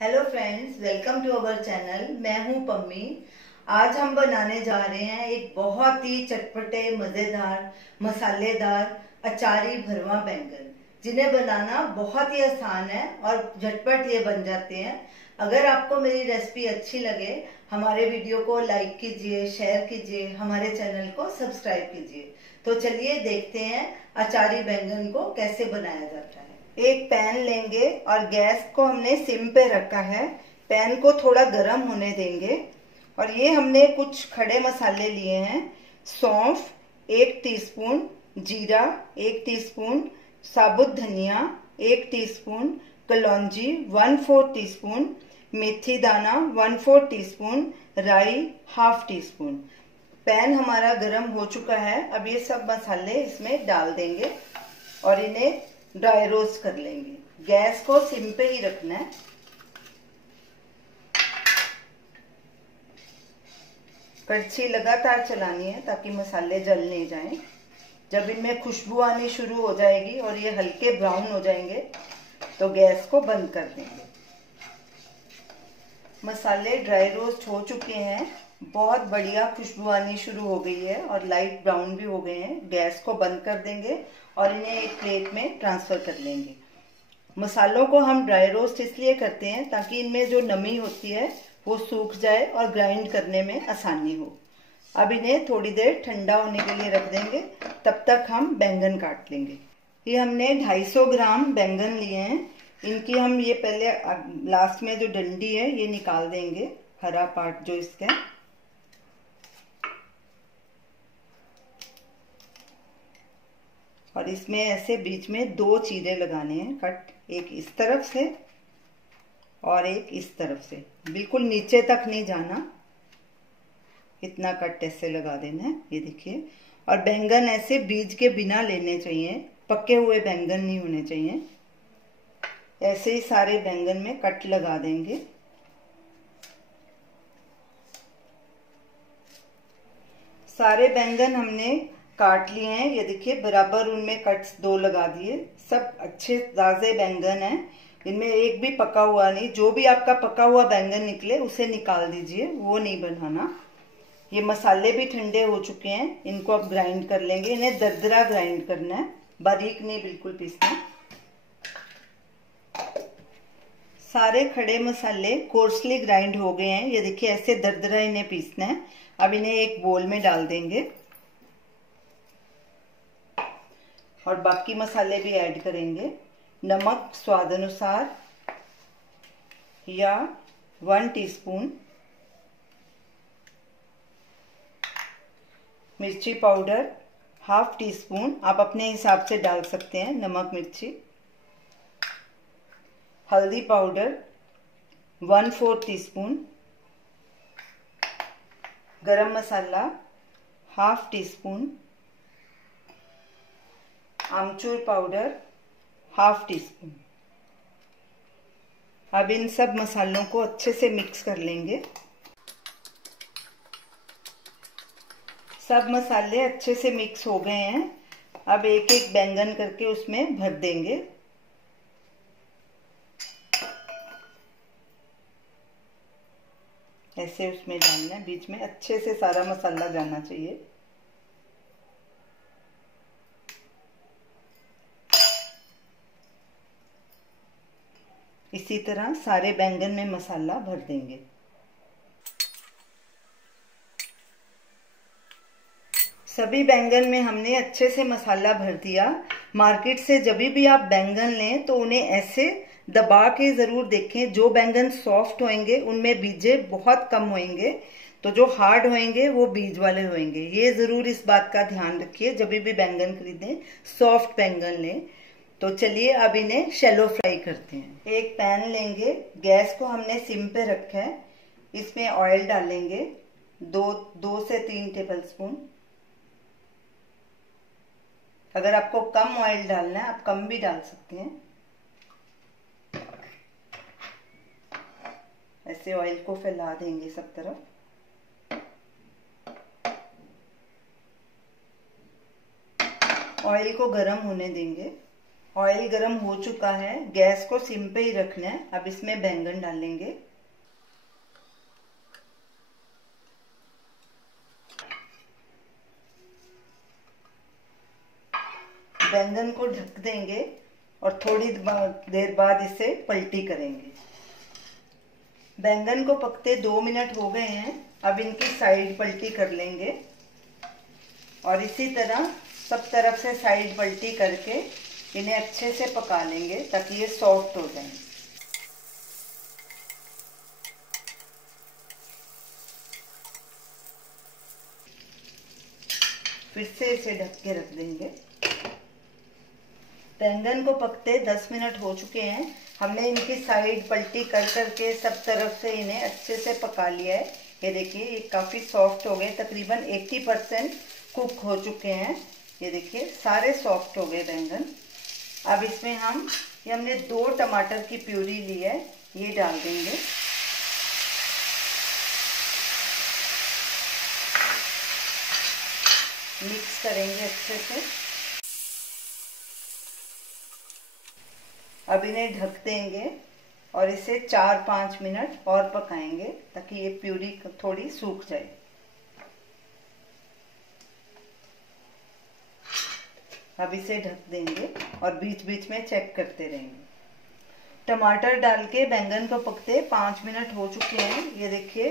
Hello friends, welcome to our channel. मैं हूं पम्मी। आज हम बनाने जा रहे हैं एक बहुत ही चटपटे, मजेदार, मसालेदार अचारी भरवा बैंगन, जिन्हें बनाना बहुत ही आसान है और झटपट ये बन जाते हैं। अगर आपको मेरी रेसिपी अच्छी लगे, हमारे वीडियो को लाइक कीजिए, शेयर कीजिए, हमारे चैनल को सब्सक्राइब कीजिए। तो चलिए देखते हैं अचारी बैंगन को कैसे बनाया जाता है। एक पैन लेंगे और गैस को हमने सिम पे रखा है। पैन को थोड़ा गर्म होने देंगे और ये हमने कुछ खड़े मसाले लिए हैं। सौंफ 1 टीस्पून, जीरा 1 टीस्पून, साबुत धनिया 1 टीस्पून, कलौंजी 1/4 टीस्पून, मेथी दाना 1/4 टीस्पून, राई 1/2 टीस्पून। पैन हमारा गर्म हो चुका है। अब ये सब मसाले इसमें डाल देंगे और इन्हें ड्राई रोस्ट कर लेंगे। गैस को सिम पे ही रखना है। कड़छी लगातार चलानी है ताकि मसाले जल नहीं जाएं। जब इनमें खुशबू आनी शुरू हो जाएगी और ये हल्के ब्राउन हो जाएंगे तो गैस को बंद कर देंगे। मसाले ड्राई रोस्ट हो चुके हैं, बहुत बढ़िया खुशबू आनी शुरू हो गई है और लाइट ब्राउन भी हो गए हैं। गैस को बंद कर देंगे और इन्हें एक प्लेट में ट्रांसफर कर लेंगे। मसालों को हम ड्राई रोस्ट इसलिए करते हैं ताकि इनमें जो नमी होती है वो सूख जाए और ग्राइंड करने में आसानी हो। अब इन्हें थोड़ी देर ठंडा होने के लिए रख देंगे, तब तक हम बैंगन काट लेंगे। ये हमने 250 ग्राम बैंगन लिए हैं। इनकी हम ये पहले लास्ट में जो डंडी है ये निकाल देंगे, हरा पार्ट जो इसका। और इसमें ऐसे बीच में 2 चीरे लगाने हैं कट, एक इस तरफ से और एक इस तरफ से। बिल्कुल नीचे तक नहीं जाना, इतना कट ऐसे लगा देना है। ये देखिए। और बैंगन ऐसे बीज के बिना लेने चाहिए, पके हुए बैंगन नहीं होने चाहिए। ऐसे ही सारे बैंगन में कट लगा देंगे। सारे बैंगन हमने काट लिए हैं। ये देखिए, बराबर उनमें कट्स 2 लगा दिए। सब अच्छे ताजे बैंगन हैं, इनमें एक भी पका हुआ नहीं। जो भी आपका पका हुआ बैंगन निकले उसे निकाल दीजिए, वो नहीं बनाना। ये मसाले भी ठंडे हो चुके हैं, इनको अब ग्राइंड कर लेंगे। इन्हें दरदरा ग्राइंड करना है, बारीक नहीं बिल्कुल पीसना। सारे खड़े मसाले कोर्सली ग्राइंड हो गए हैं। ये देखिए, ऐसे दरदरा इन्हें पीसना है। अब इन्हें एक बोल में डाल देंगे और बाकी मसाले भी ऐड करेंगे। नमक स्वाद अनुसार या 1 टीस्पून, मिर्ची पाउडर 1/2 टीस्पून, आप अपने हिसाब से डाल सकते हैं नमक मिर्ची। हल्दी पाउडर 1/4 टीस्पून, गरम मसाला 1/2 टीस्पून, आमचूर पाउडर 1/2 टीस्पून। अब इन सब मसालों को अच्छे से मिक्स कर लेंगे। सब मसाले अच्छे से मिक्स हो गए हैं। अब एक एक बैंगन करके उसमें भर देंगे। ऐसे उसमें डालना है, बीच में अच्छे से सारा मसाला जाना चाहिए। इसी तरह सारे बैंगन में मसाला भर देंगे। सभी बैंगन में हमने अच्छे से मसाला भर दिया। मार्केट से जब भी आप बैंगन लें तो उन्हें ऐसे दबा के जरूर देखें। जो बैंगन सॉफ्ट होंगे उनमें बीजे बहुत कम होंगे, तो जो हार्ड होंगे वो बीज वाले होंगे। ये जरूर इस बात का ध्यान रखिए जब भी बैंगन खरीदें, सॉफ्ट बैंगन लें। तो चलिए अब इन्हें शैलो फ्राई करते हैं। एक पैन लेंगे, गैस को हमने सिम पे रखा है। इसमें ऑयल डालेंगे 2 से 3 टेबलस्पून। अगर आपको कम ऑयल डालना है आप कम भी डाल सकते हैं। ऐसे ऑयल को फैला देंगे सब तरफ। ऑयल को गर्म होने देंगे। ऑयल गरम हो चुका है, गैस को सिम पे ही रखना है। अब इसमें बैंगन डालेंगे। बैंगन को ढक देंगे और थोड़ी देर बाद इसे पलटी करेंगे। बैंगन को पकते 2 मिनट हो गए हैं। अब इनकी साइड पलटी कर लेंगे और इसी तरह सब तरफ से साइड पलटी करके इन्हें अच्छे से पका लेंगे ताकि ये सॉफ्ट हो जाए। फिर से इसे ढक के रख देंगे। बैंगन को पकते 10 मिनट हो चुके हैं। हमने इनकी साइड पलटी कर करके सब तरफ से इन्हें अच्छे से पका लिया है। ये देखिए, ये काफ़ी सॉफ्ट हो गए, तकरीबन 80% कुक हो चुके हैं। ये देखिए, सारे सॉफ्ट हो गए बैंगन। अब इसमें हमने 2 टमाटर की प्यूरी ली है, ये डाल देंगे। मिक्स करेंगे अच्छे से। अब इन्हें ढक देंगे और इसे 4-5 मिनट और पकाएंगे ताकि ये प्यूरी थोड़ी सूख जाए। अब इसे ढक देंगे और बीच बीच में चेक करते रहेंगे। टमाटर डाल के बैंगन को पकते 5 मिनट हो चुके हैं। ये देखिए,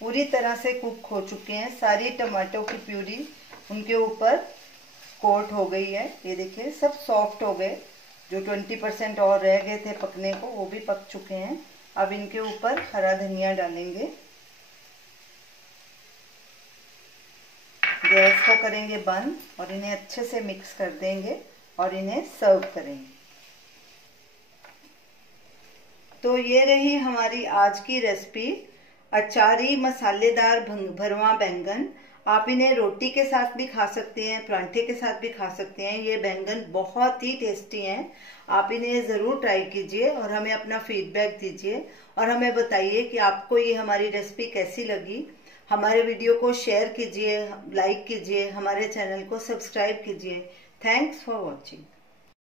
पूरी तरह से कुक हो चुके हैं। सारी टमाटो की प्यूरी उनके ऊपर कोट हो गई है। ये देखिए, सब सॉफ्ट हो गए। जो 20% और रह गए थे पकने को, वो भी पक चुके हैं। अब इनके ऊपर हरा धनिया डालेंगे। गैस को करेंगे बंद और इन्हें अच्छे से मिक्स कर देंगे और इन्हें सर्व करेंगे। तो ये रही हमारी आज की रेसिपी, अचारी मसालेदार भरवा बैंगन। आप इन्हें रोटी के साथ भी खा सकते हैं, परांठे के साथ भी खा सकते हैं। ये बैंगन बहुत ही टेस्टी हैं। आप इन्हें ज़रूर ट्राई कीजिए और हमें अपना फीडबैक दीजिए और हमें बताइए कि आपको ये हमारी रेसिपी कैसी लगी। हमारे वीडियो को शेयर कीजिए, लाइक कीजिए, हमारे चैनल को सब्सक्राइब कीजिए। Thanks for watching.